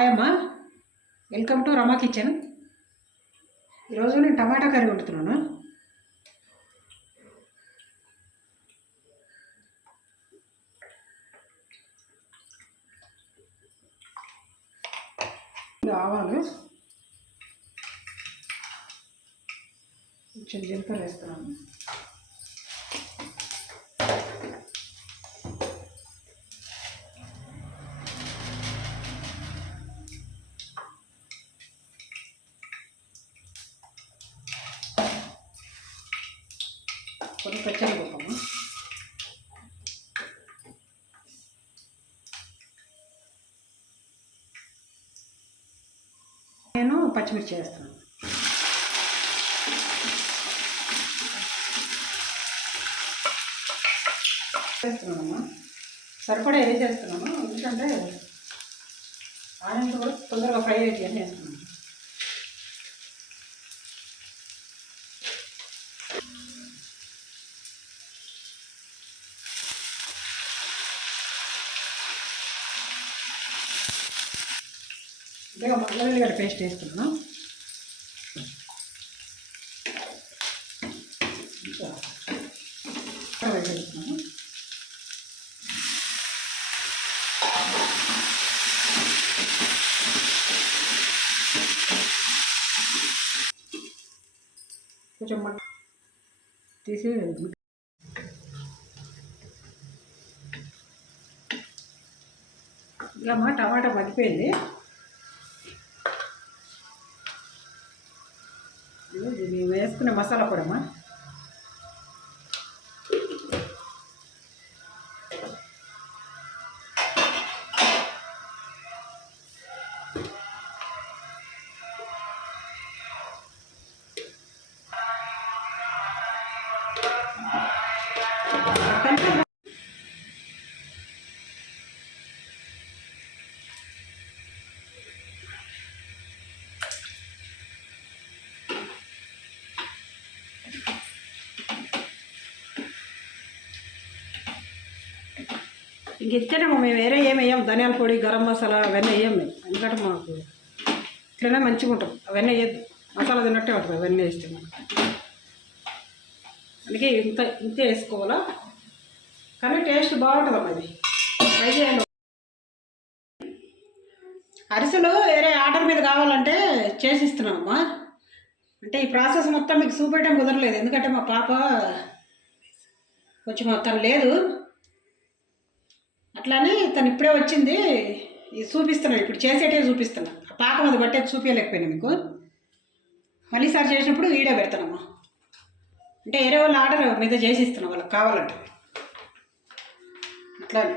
Hi అమ్మా, welcome to Rama kitchen. ఈరోజు నేను టమాటా కర్రీ వండుతున్నాను. ఆవాలు, కొంచెం జీలకర్ర వేస్తున్నాను. కొంచెం పచ్చనిపప్పు, నేను పచ్చిమిర్చి వేస్తాను. వేస్తున్నానమ్మా, సరిపడా వేసేస్తున్నాను. ఎందుకంటే ఆనియన్స్ కూడా తొందరగా ఫ్రై అయితే అని వేస్తున్నాను. ఇదే ఉల్లిగడ్డ పేస్ట్ వేస్తున్నాను. వేసేస్తున్నాను. కొంచెం తీసి ఇలా టమాటా మగ్గిపోయింది. ఇది వేసుకునే మసాలా పొడి అమ్మా. ఇంక ఇచ్చేనేమో మేము వేరే ఏమి వేయం. ధనియాల పొడి, గరం మసాలా అవన్నీ వేయం మేము. ఎందుకంటే మాకు ఇట్లనే మంచిగా ఉంటుంది. అవన్నీ వేయద్దు, మసాలా తిన్నట్టే ఉంటుంది అవన్నీ వేస్తే. అందుకే ఇంతే వేసుకోవాలా, కానీ టేస్ట్ బాగుంటుంది అమ్మా. ఇది ట్రై చేయండి. అరిసెలు వేరే ఆర్డర్ మీద కావాలంటే చేసిస్తున్నానమ్మా. అంటే ఈ ప్రాసెస్ మొత్తం మీకు చూపెట్టడం కుదరలేదు, ఎందుకంటే మా పాప కొంచెం తను లేదు. అట్లానే తను ఇప్పుడే వచ్చింది. ఇది చూపిస్తున్నాను, ఇప్పుడు చేసేటే చూపిస్తున్నా. ఆ పాకం అది బట్టే చూపించలేకపోయినా మీకు. మళ్ళీసారి చేసినప్పుడు వీడియో పెడతానమ్మా. అంటే వేరే వాళ్ళు ఆర్డర్ మీద చేసిస్తున్నాం, వాళ్ళకి కావాలంటే. అట్లానే